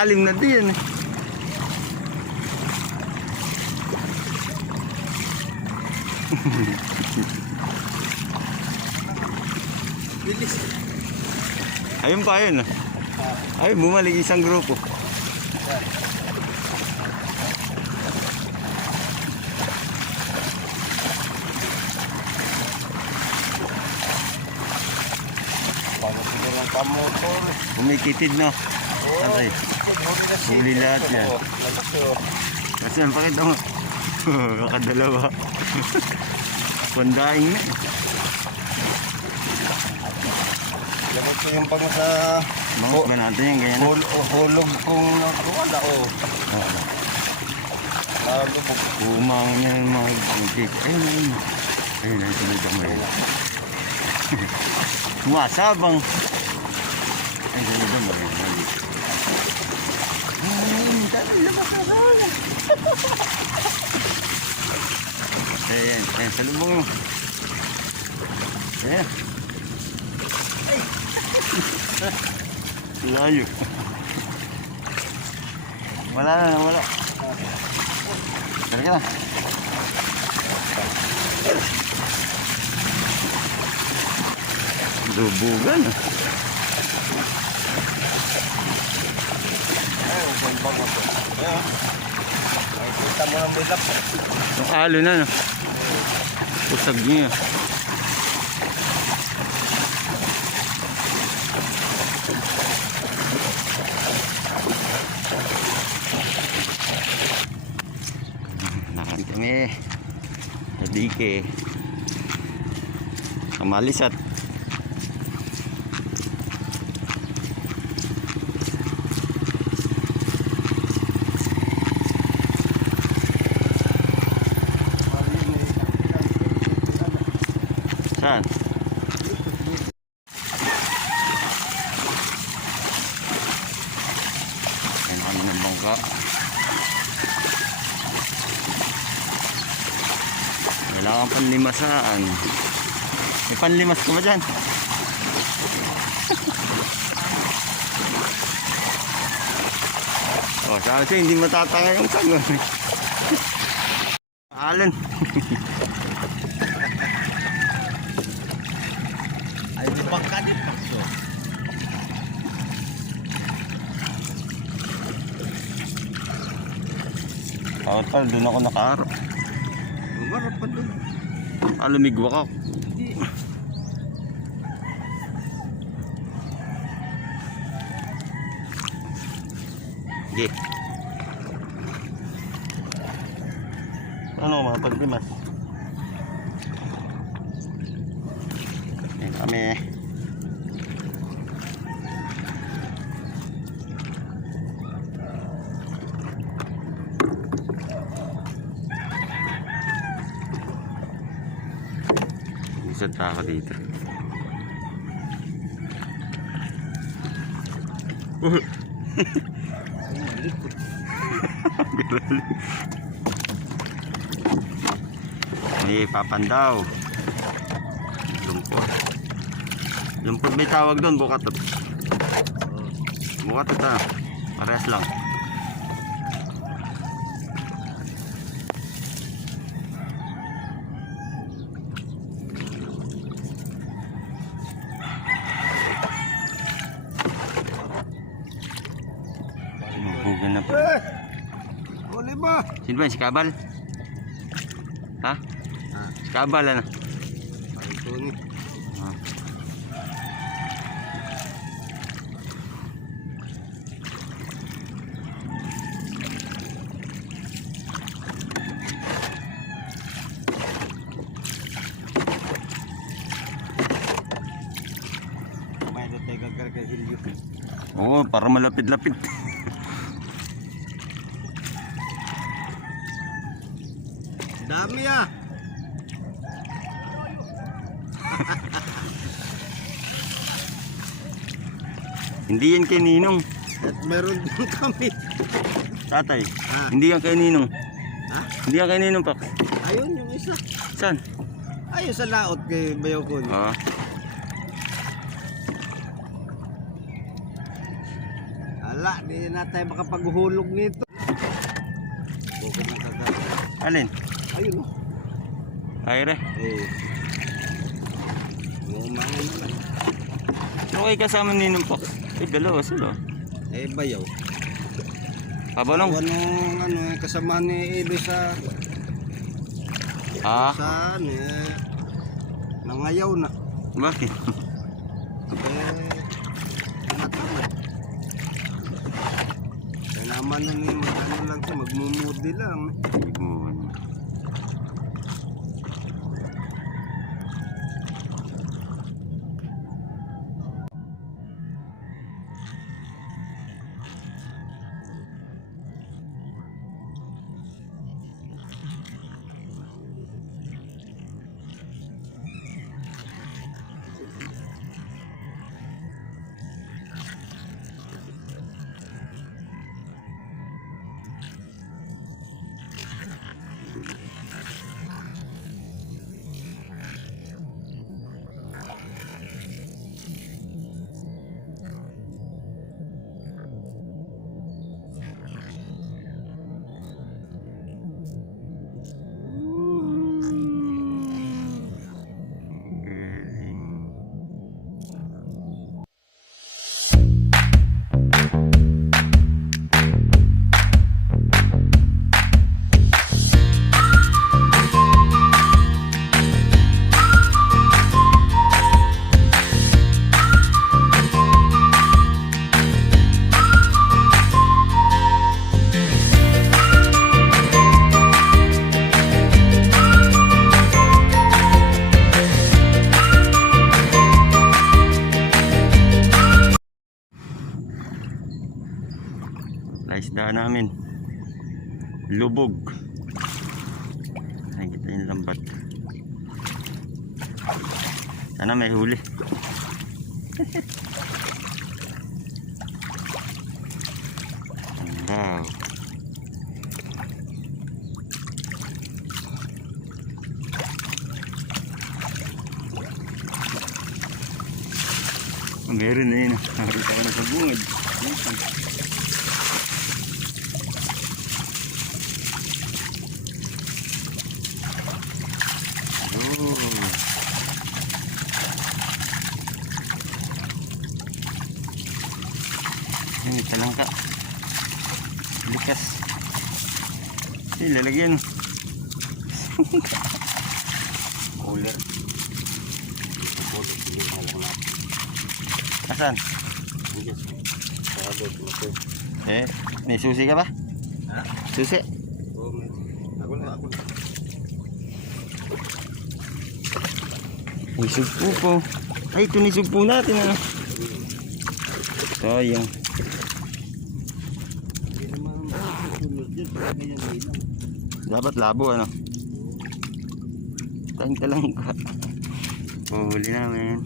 Malalim na din. Bilis. Ayun pa yun. Ay, bumalik isang grupo. Bago siguro ang kamotor. Kumikitid no. Oo. Atay. Huli lahat yan. Kasi ang pakita mo. Kakadalawa. Pandaing na. eh. Labot ko yung pang sa Bangus ba natin yung ganyan? hul hulog kong wala o. Nalubog. Umang niya yung mga. Ayun, ayun. Ayun, ayun. Sunod ang may. Sumasabang. Ay, sunod ang may. Ayun, Ayan, ayan, salubong mo. Ayan. Layo. Wala na, wala. Talaga na. Dubugan. Ay, ang bango to. Ayan. Ay, kita mo ng bilap. Yung alo na, no? Pusag niya. Nakan kami. Sa dike. Saan? Ayan kami ng bangka. Kailangan panlimasaan. May panlimas ka ba dyan? oh, sana siya hindi matatanga yung tangon. Alan. Ay, di ba kanit paso? Total, doon ako nakaharap. Umarap pa doon. Ah, lumigwak ako. Sige. Ano mga pagdimas? Ayan kami. Pa ako dito. May papandaw. Lumpot. Lumpot may tawag doon, bukatot. Bukatot ah. Parehas lang. Pa. Eh! Huli ba? Sino ba yun? Si Kabal? Ha? Ah, Si Kabal ano? ay, Tony. Ah. Oo, para malapit-lapit. Ah! Hindi yan kay Ninong. At meron din kami. Tatay. Ah. Hindi yan kay Ninong. Ha? Hindi yan kay Ninong, Pak. Ayun yung isa. Saan? Ayun sa laot kay Bayaw ko. Oo. Ala di na tayo makapaghuhulog nito. Alin? Ayun o. Ayre. Eh. Ngumangan na lang. Okay kasama ni Fox. Eh, dalawa sila. Eh, bayaw. Pabalong. Ano, ano, eh, kasama ni Edo sa, Ah, sa, ano, eh, nangayaw na. bakit? Eh, tinatamad. Kaya naman nun eh, mag-ano lang siya, magmumudi lang. Ibon. Namin. Lubog. Nakikita yung lambat. Sana may huli. Wow. Meron na yun. Nakita ko na sa bungad. Yan. Oh. Yan, may talangka. Likas. Eh, lalagyan. Cooler. Cooler, hindi na lang natin. Asan? Hindi. Sarado, tumako. Eh, may susi ka ba? Ha? Susi. May- Ako na, ako na. May sugpo po. Ay, ito ni sugpo natin ano. Sayang. Lang. Dapat labo ano. Tayong talangka. Huli namin.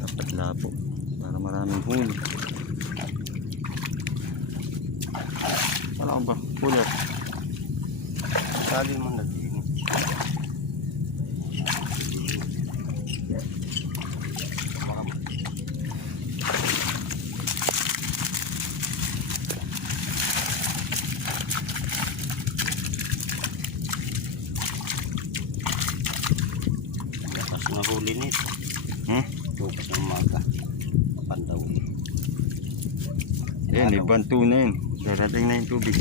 Dapat labo. Para maraming huli. Ko ba? Huli. Sali mo na din. Lakas na huli nito. Hmm? Bukas ng umaga. Pandaw. Yan, may banto na yun. Darating na yung tubig.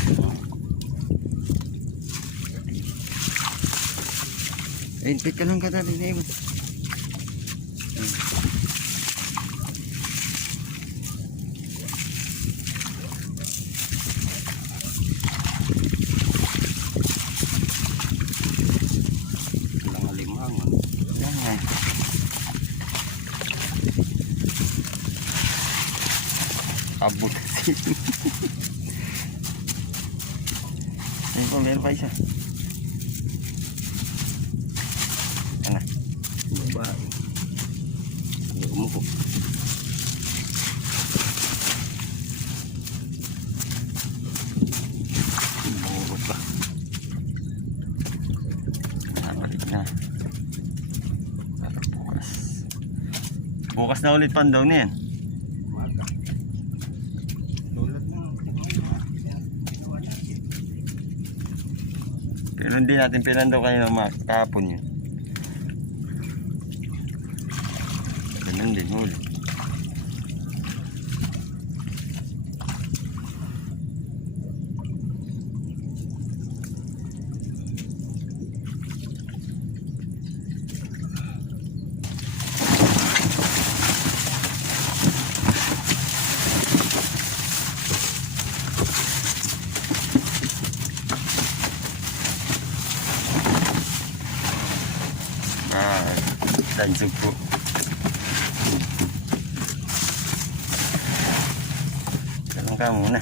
Ayun, pick ka lang katabi na yun. kumuko. Burot pa. Nakalik na. Parang bukas. Na ulit pandaw na yan. Pero hindi natin pinandaw kayo ng mga kahapon yun. Ganun din, huli. Ah, tansog po. Tanong ka muna.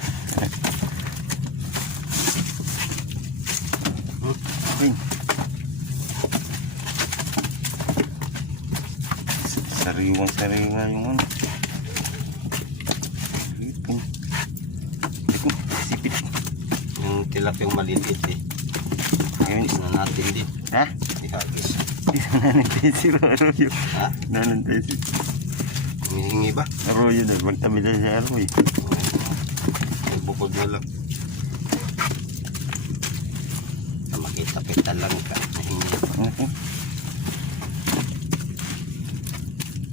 Uy. Sariwang sariwa yung ano. Ipin. Ipin. Sipit. Yung tilapiyang maliliit eh. Ayun. Hagis na natin din. Ha? Ihagis. Di na nanantay si Arroyo. Ha? Nanantay si Humihingi ba? Arroyo doon. Magtabi na si Arroyo. Nagbukod na lang. Na makita-kita lang ka. Okay.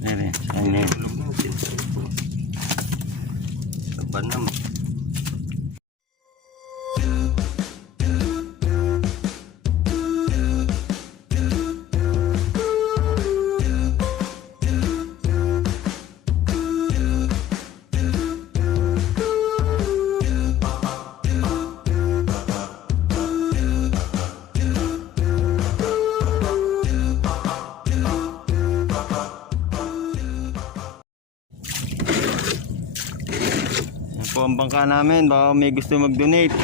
Dire, ano yun? Tulog na din sa ito. Ang bangka namin. Baka may gusto mag-donate.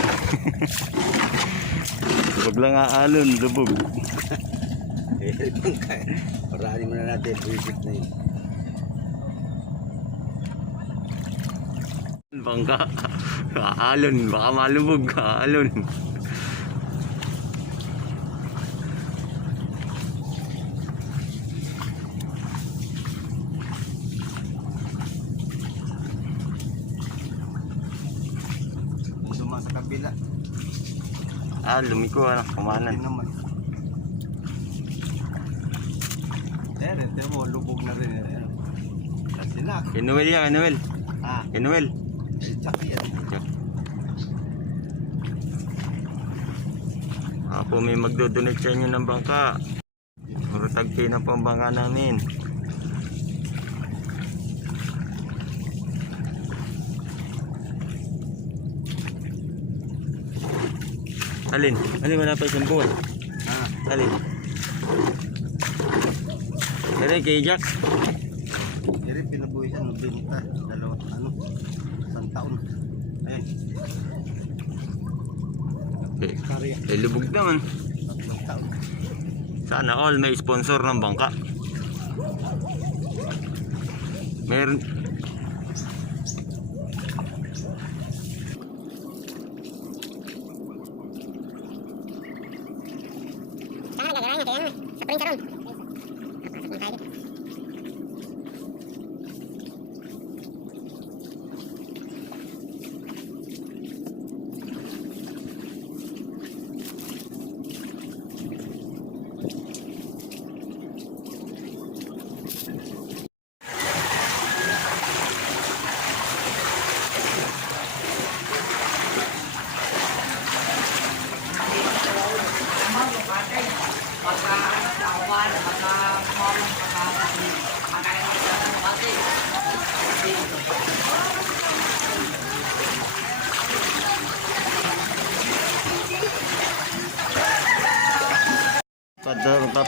Huwag lang aalon, lubog. Paraan mo na natin. Visit na yun. Bangka. Aalon, baka malubog. Aalon. Ah, lumiko. Hindi kumanan. naman. Eh, rin, mo, lubog na rin. eh. Kasi na. Kinuel yan, kinuel. Ah, Kinuel. eh, tsaka yan. Ako may magdodonate sa inyo ng bangka. Puro tagpi na po ang bangka namin. Alin? Alin wala pa isang buwan? Ah, Alin? Alin kay Jack? Jadi pinabuhisan ng binta. Dalawa, ano, isang taon. Ayun, Eh, karya. eh lubog naman. Tatlong taon. Sana all may sponsor ng bangka. Meron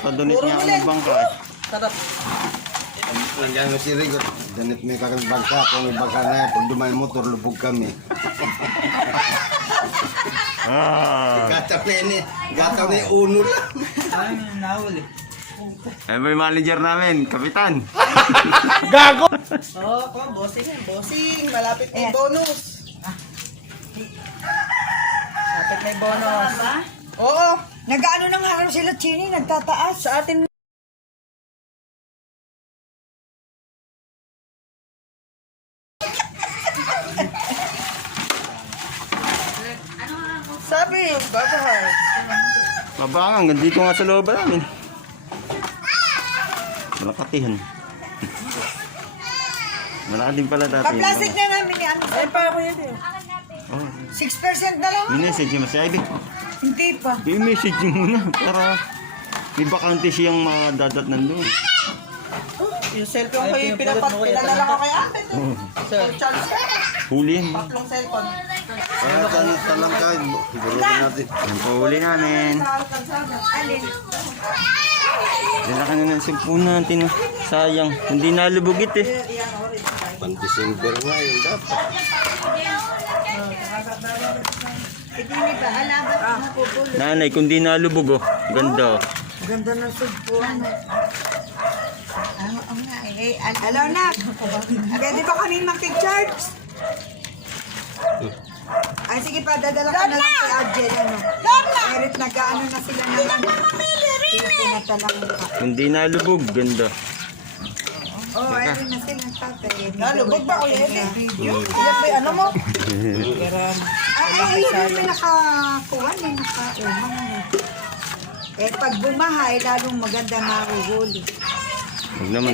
Pad- papadunit niya ako ng bangka. eh. Nandiyan na si Rigo. Danit may kakang bangka. Kung may bangka na yan, pag dumayo motor, lubog kami. Ah! Gataw na yun eh. Gataw na yung uno lang. Ay, may manager namin, kapitan. Oo, oh, oh, bossing yan. Bossing, malapit may bonus. Malapit may bonus. Oo. Nagaano ng araw sila, Chini? Nagtataas sa atin. Sabi, babahal. Babangang, gandito nga sa loob namin. Malakatihan. Malaki din pala dati. Pa-plastic na namin ni eh, Ano. Ay, pa ako yun. eh. Oh, 6% na lang. minessage mo si Ivy. Hindi pa. Yung message mo muna para may bakante siyang madadat nandun. Yung cellphone ko yung pinapat, pinadala ko kay ate. Sir. Charles, Huli yan. tatlong cellphone. Kaya tanong talang kain. Burutin natin. Yan po huli namin. Alin? Dala ka na ng cellphone natin. oh. Sayang. Hindi nalubugit eh. Pan December nga yun dapat. Hindi ni ba? Alabat Ah. mo pupulo. Nanay, kung di nalubog oh. Ganda oh. Ganda ng sugpuan. Ano, ang nga eh. Al- Hello, Nak. Pwede ba kami makicharge? Ay, sige pa, dadala ka na lang kay Adjel, ano. Merit nag-ano na sila ng ano. Pinatalang ka. Kung di nalubog, ganda. Oh, ayun na sila tatay. Nalubog ba ko yun eh? Yan ba yung ano mo? Ay, ay, ayun yung pinakakuhan eh, nakaumang eh. Eh, pag bumahay, lalong maganda mahuhuli. Huwag naman.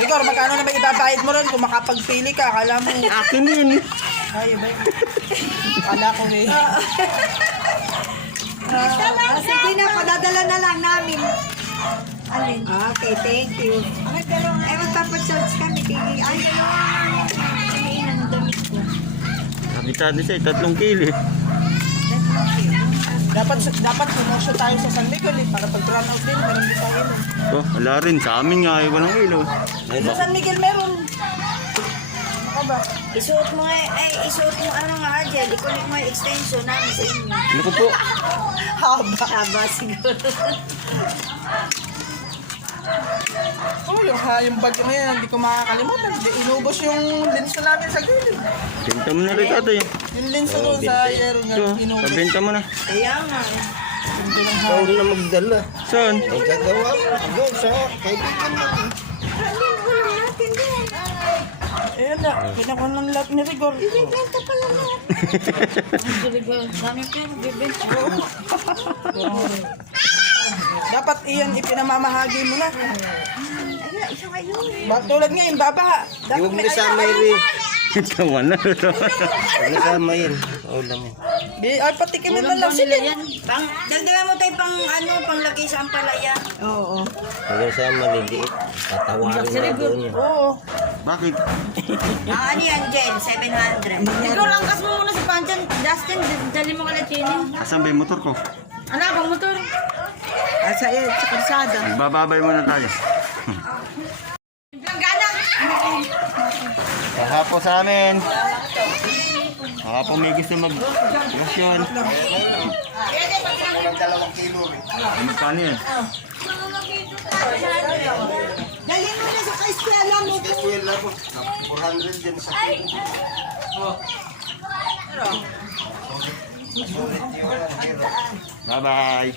Igor, magkano na ba ibabayad mo ron kung makapagpili ka? Akala mo. Akin yun. Ay, ba? Akala ko eh. Ah, sige na, padadala na lang namin. Alin? Okay, thank you. Ay, magpapacharge kami. Kaya, ay, dalawang, ay, ng damit ko. Kabitado siya, eh, tatlong kilo eh. Dapat dapat sumosyo tayo sa San Miguel eh, para pag run out din, meron din tayo nun. Oh, wala rin. Sa amin nga, eh, walang ilaw. Sa San Miguel meron. Ano ba? Isuot mo nga, ay, isuot mo ano nga, Adjel, ikunik mo yung extension namin sa inyo. Ano ko po? Haba. Haba siguro. Oh, yung, ha, yung bagyo na yan, hindi ko makakalimutan. Inubos yung linso namin sa gilid. Benta mo na rin tatay. Yung linso doon sa niya, Ito, inubos. pabenta mo na. Kaya nga, eh. Ikaw na magdala. Saan? Ang gagawa. Doon sa kaibigan natin. Ayan na, pinakuha ng lahat ni Rigor. Bibenta pala na. Dami pero, bibenta. Dapat iyan ipinamamahagi mo na. Ba, tulad nga yung baba. Huwag mo ayaw. yun. Tawa na. Huwag nasama yun. Oo lang yun. Di, ay, patikimin Walang man lang sila. Pang, dagdagan mo tayo pang, ano, pang lagay sa ampalaya. Oo. Huwag nasama maliliit. Tatawarin na doon yun. Oo. Bakit? Ang ano yan, Jen? 700. Ikaw lang kas mo muna si Panchan. Dustin, dali mo ka na Chini. Asan ba yung motor ko? Ano, pang motor? Ah, sa, sa kalsada. Bababay muna tayo. Kahapo sa amin. Kahapo may gusto mag-rasyon. Magkano yan? Dali mo na sa kaeskwela mo. Lang po. 400 din sa Bye-bye.